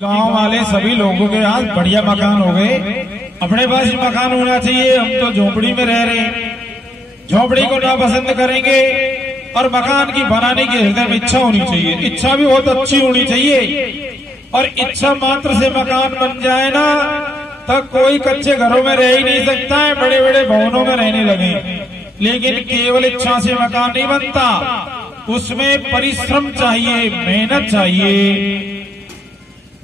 गांव वाले सभी लोगों के आज बढ़िया मकान हो गए। अपने पास ही मकान होना चाहिए। हम तो झोपड़ी में रह रहे हैं, झोपड़ी को ना पसंद करेंगे और मकान की बनाने की हृदय में इच्छा होनी चाहिए। इच्छा भी बहुत अच्छी होनी चाहिए और इच्छा मात्र से मकान बन जाए ना तब कोई कच्चे घरों में रह ही नहीं सकता है, बड़े बड़े भवनों में रहने लगे। लेकिन केवल इच्छा से मकान नहीं बनता, उसमें परिश्रम चाहिए, मेहनत चाहिए।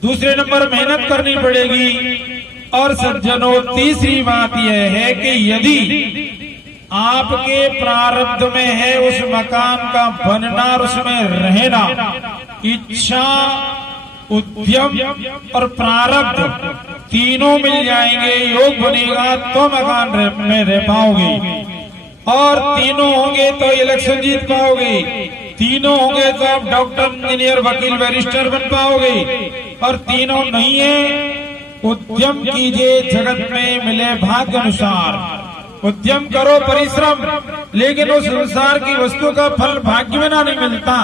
दूसरे नंबर मेहनत करनी पड़ेगी। और सज्जनों, तीसरी बात यह है कि यदि आपके प्रारब्ध में है उस मकान का बनना और उसमें रहना, इच्छा, उद्यम और प्रारब्ध तीनों मिल जाएंगे, योग बनेगा तो मकान में रह पाओगे। और तीनों होंगे तो इलेक्शन जीत पाओगे, तीनों होंगे तो आप डॉक्टर, इंजीनियर, वकील, बैरिस्टर बन पाओगे। और तीनों नहीं है, उद्यम कीजिए जगत में मिले भाग्य अनुसार। उद्यम करो, परिश्रम, लेकिन उस संसार की वस्तु का फल भाग्य में ना नहीं मिलता।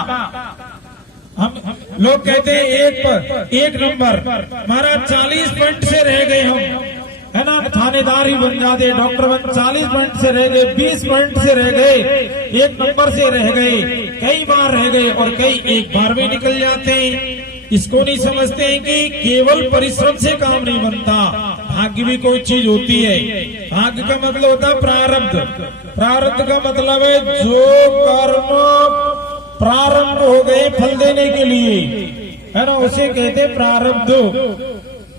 हम लोग कहते हैं एक नंबर, महाराज 40 पॉइंट से रह गए हम, है ना, थानेदार ही बन जाते, डॉक्टर बन, 40 पॉइंट से रह गए, 20 पॉइंट से रह गए, 1 नंबर से रह गए, कई बार रह गए और कई एक बार में निकल जाते हैं। इसको नहीं समझते हैं कि केवल परिश्रम से काम नहीं बनता, भाग्य भी कोई चीज होती है। भाग्य का मतलब होता है प्रारब्ध। प्रारब्ध का मतलब है जो कर्म प्रारंभ हो गए फल देने के लिए, है ना, उसे कहते प्रारब्ध।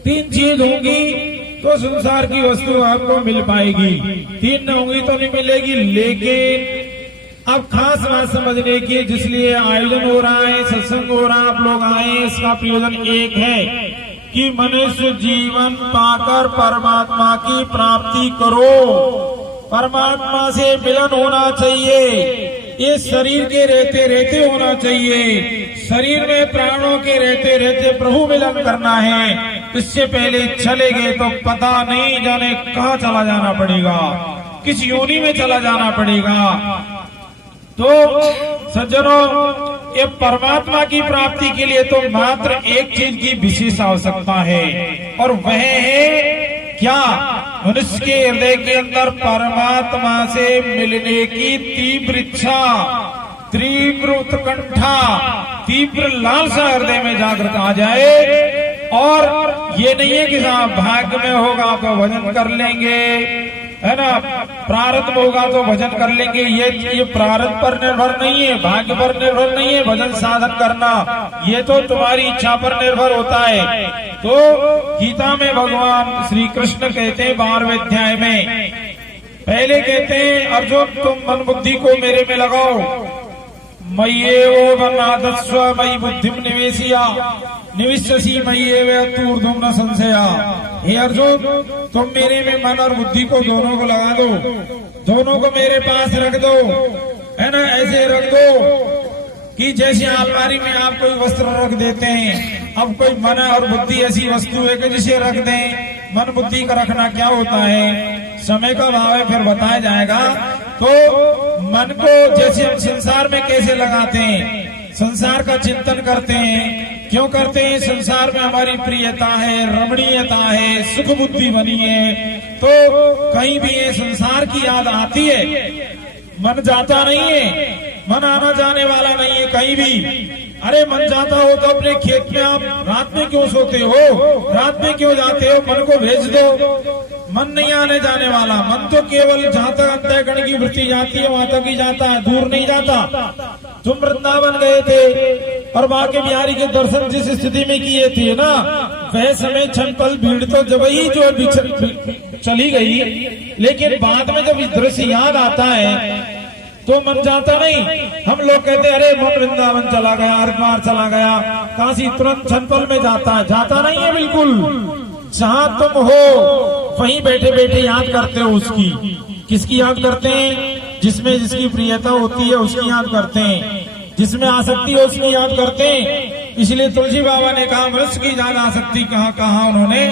3 चीज होंगी तो संसार की वस्तु आपको मिल पाएगी, 3 न होंगी तो नहीं मिलेगी। लेकिन अब खास बात समझने की, जिसलिए आयोजन हो रहा है, सत्संग हो रहा है, आप लोग आए, इसका प्रयोजन एक है कि मनुष्य जीवन पाकर परमात्मा की प्राप्ति करो। परमात्मा से मिलन होना चाहिए। ये शरीर के रहते रहते होना चाहिए। शरीर में प्राणों के रहते रहते प्रभु मिलन करना है। इससे पहले चले गए तो पता नहीं जाने कहाँ चला जाना पड़ेगा, किस योनि में चला जाना पड़ेगा। तो सज्जनों, ये परमात्मा की प्राप्ति के लिए तो मात्र एक चीज की विशेष आवश्यकता है, और वह है क्या? मनुष्य के हृदय के अंदर परमात्मा से मिलने की तीव्र इच्छा, तीव्र उत्कंठा, तीव्र लालसा हृदय में जागृत आ जाए। और ये नहीं है कि भाग्य में होगा तो भजन कर लेंगे, है ना, प्रारब्ध होगा तो भजन कर लेंगे। ये प्रारब्ध पर निर्भर नहीं है, भाग्य पर निर्भर नहीं है भजन साधन करना, ये तो तुम्हारी इच्छा पर निर्भर होता है। तो गीता में भगवान श्री कृष्ण कहते हैं 12वें अध्याय में, पहले कहते हैं अर्जुन तुम मन बुद्धि को मेरे में लगाओ, मय्येव मनादस्व मयि बुद्धिम निवेशिया निविष्यसि मय्येव तूर्ध्वं न संशया। हे अर्जुन, तुम मेरे में मन और बुद्धि को दोनों को लगा दो, दोनों को मेरे पास रख दो, है ना, ऐसे रख दो कि जैसे अलमारी में आप कोई वस्त्र रख देते हैं, अब कोई मन और बुद्धि ऐसी वस्तु है कि जिसे रख दें। मन बुद्धि का रखना क्या होता है, समय का भाव है, फिर बताया जाएगा। तो मन को जैसे हम संसार में कैसे लगाते हैं, संसार का चिंतन करते हैं, क्यों करते हैं? संसार में हमारी प्रियता है, रमणीयता है, सुख बुद्धि बनी है, तो कहीं भी ये संसार की याद आती है, मन जाता नहीं है, मन आना जाने वाला नहीं है कहीं भी। अरे मन जाता हो तो अपने खेत में आप रात में क्यों सोते हो, रात में क्यों जाते हो? मन को भेज दो, मन नहीं आने जाने वाला। मन तो केवल जहाँ तक अंतःकरण की वृत्ति जाती है वहां तक ही जाता है, दूर नहीं जाता। तुम वृंदावन गए थे और वहां के बिहारी के दर्शन जिस स्थिति में किए थे ना, वह समय क्षण पल भीड़ तो जब ही जो चली गई, लेकिन बाद में जब दृश्य याद आता है तो मन जाता नहीं। हम लोग कहते अरे मन वृंदावन चला गया, हरिद्वार चला गया, काशी तुरंत क्षण पल में जाता है, जाता नहीं है बिल्कुल। जहाँ तुम हो वहीं बैठे बैठे याद करते हो उसकी। किसकी याद करते हैं? जिसमें जिसकी प्रियता होती है उसकी याद करते हैं, जिसमें आसक्ति है उसकी याद करते हैं। इसलिए तुलसी बाबा ने कहा मनुष्य की ज्यादा आसक्ति कहा उन्होंने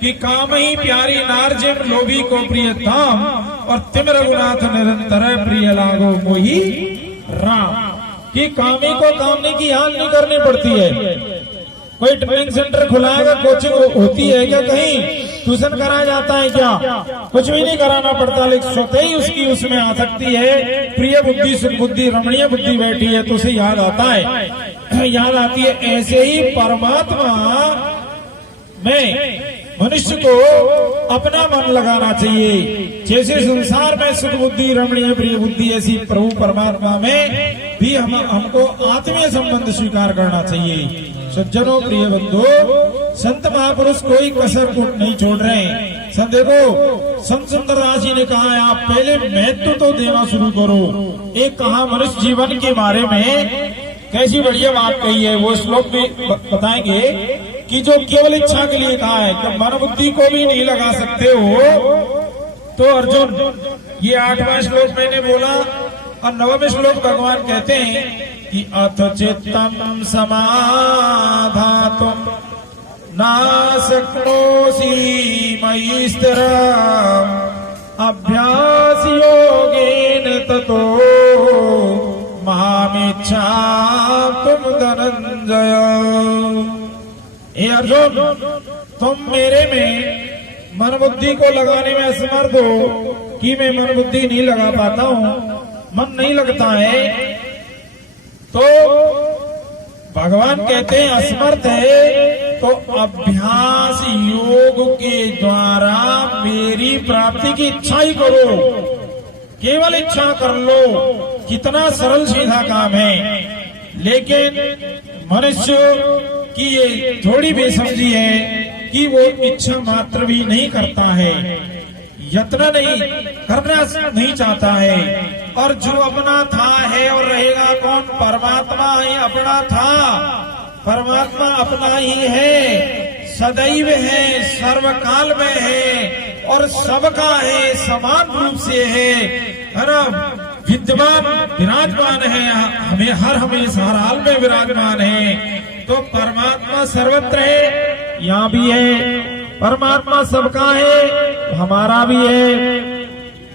कि काम ही प्यारी नार जिम लोभी को प्रिय धाम, और तिम रघुनाथ निरंतर प्रिय लागो मोही राम। कि कामी को कामने की याद नहीं करनी पड़ती है, कोई ट्रेनिंग सेंटर खुला है, कोचिंग होती है क्या, कहीं ट्यूशन कराया जाता है क्या? कुछ भी नहीं कराना पड़ता, लेकिन स्वतः ही उसकी उसमें आसक्ति है, प्रिय बुद्धि, सुख बुद्धि, रमणीय बुद्धि बैठी है तो उसे याद आता है, याद आती है। ऐसे ही परमात्मा में मनुष्य को अपना मन लगाना चाहिए। जैसे संसार में सुख बुद्धि, रमणीय, प्रिय बुद्धि, ऐसी प्रभु परमात्मा में भी हमको आत्मीय संबंध स्वीकार करना चाहिए। सज्जनों, प्रिय बंधु, संत महापुरुष कोई कसर नहीं छोड़ रहे हैं। संत देखो, संत सुंदरदास जी ने कहा है, आप पहले महत्व तो देना शुरू करो। एक कहा मनुष्य जीवन के बारे में कैसी बढ़िया बात कही है, वो श्लोक भी बताएंगे कि जो केवल इच्छा के लिए कहा है कि मन बुद्धि को भी नहीं लगा सकते हो तो अर्जुन, ये 8वां श्लोक मैंने बोला, और 9वें श्लोक भगवान कहते हैं कि अथ चित्तम समाधातुम न शक्नोषि मयि स्थिरम् अभ्यास योगेन ततो मामिच्छाप्तुम् धनंजय। हे अर्जुन, तुम मेरे में मन बुद्धि को लगाने में असमर्थ हो कि मैं मन बुद्धि नहीं लगा पाता हूँ, मन नहीं लगता है, तो भगवान कहते हैं असमर्थ है तो अभ्यास योग के द्वारा मेरी प्राप्ति की इच्छा ही करो, केवल इच्छा कर लो। कितना सरल सीधा काम है, लेकिन मनुष्य की ये थोड़ी बेसमझी है कि वो इच्छा मात्र भी नहीं करता है, यत्न नहीं करना नहीं चाहता है। और जो अपना था है और रहेगा कौन? परमात्मा ही अपना था, परमात्मा अपना ही है, सदैव है, सर्वकाल में है और सबका है, समान रूप से है ना, विद्यमान विराजमान है, हमें हर हमेशा हर हाल में विराजमान है। तो परमात्मा सर्वत्र है, यहाँ भी है, परमात्मा सबका है, हमारा भी है।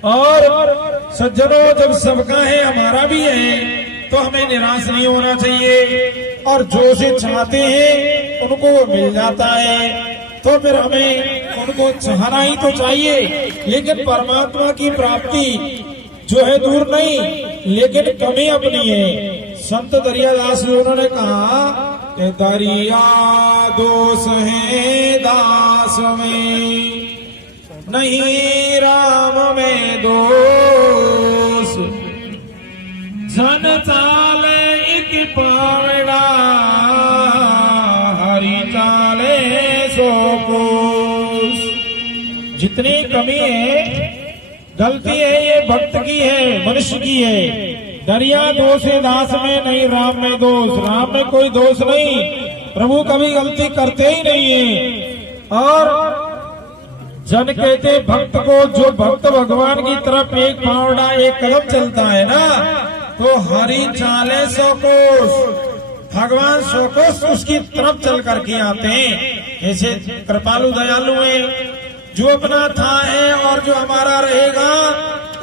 और सज्जनों, जब सबका है हमारा भी है तो हमें निराश नहीं होना चाहिए, और जो से चाहते हैं उनको वो मिल जाता है, तो फिर हमें उनको चाहना ही तो चाहिए। लेकिन परमात्मा की प्राप्ति जो है दूर नहीं, लेकिन कमी अपनी है। संत दरियादास जी उन्होंने कहा कि दरिया दोष है दास में, नहीं राम में दोष, जन चाले एक पावड़ा, हरि चाले सो कोस। जितनी कमी है, गलती है, ये भक्त की है, मनुष्य की है। दरिया दोष है दास में, नहीं राम में दोष, राम में कोई दोष नहीं, प्रभु कभी गलती करते ही नहीं है। और जन कहते भक्त को, जो भक्त भगवान की तरफ एक पावड़ा एक कदम चलता है ना, तो हरि चाले सौ कोस, भगवान सौ कोस उसकी तरफ चल करके आते हैं। ऐसे कृपालु दयालु है, जो अपना था है और जो हमारा रहेगा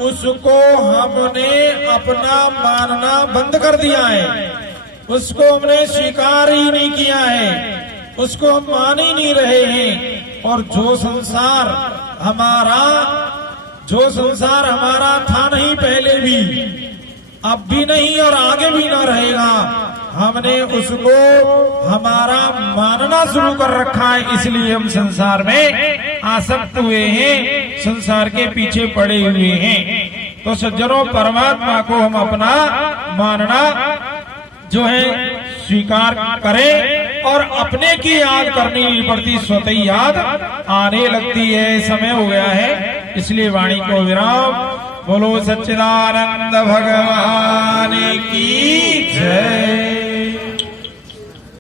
उसको हमने अपना मानना बंद कर दिया है, उसको हमने स्वीकार ही नहीं किया है, उसको हम मान ही नहीं रहे हैं। और जो संसार हमारा था नहीं पहले भी, अब भी नहीं और आगे भी ना रहेगा, हमने उसको हमारा मानना शुरू कर रखा है, इसलिए हम संसार में आसक्त हुए हैं, संसार के पीछे पड़े हुए हैं। तो सज्जनों, परमात्मा को हम अपना मानना जो है स्वीकार करें और अपने की याद करनी नहीं पड़ती, स्वतः याद आने लगती है। समय हो गया है, इसलिए वाणी को विराम। बोलो सच्चिदानंद भगवान की जय।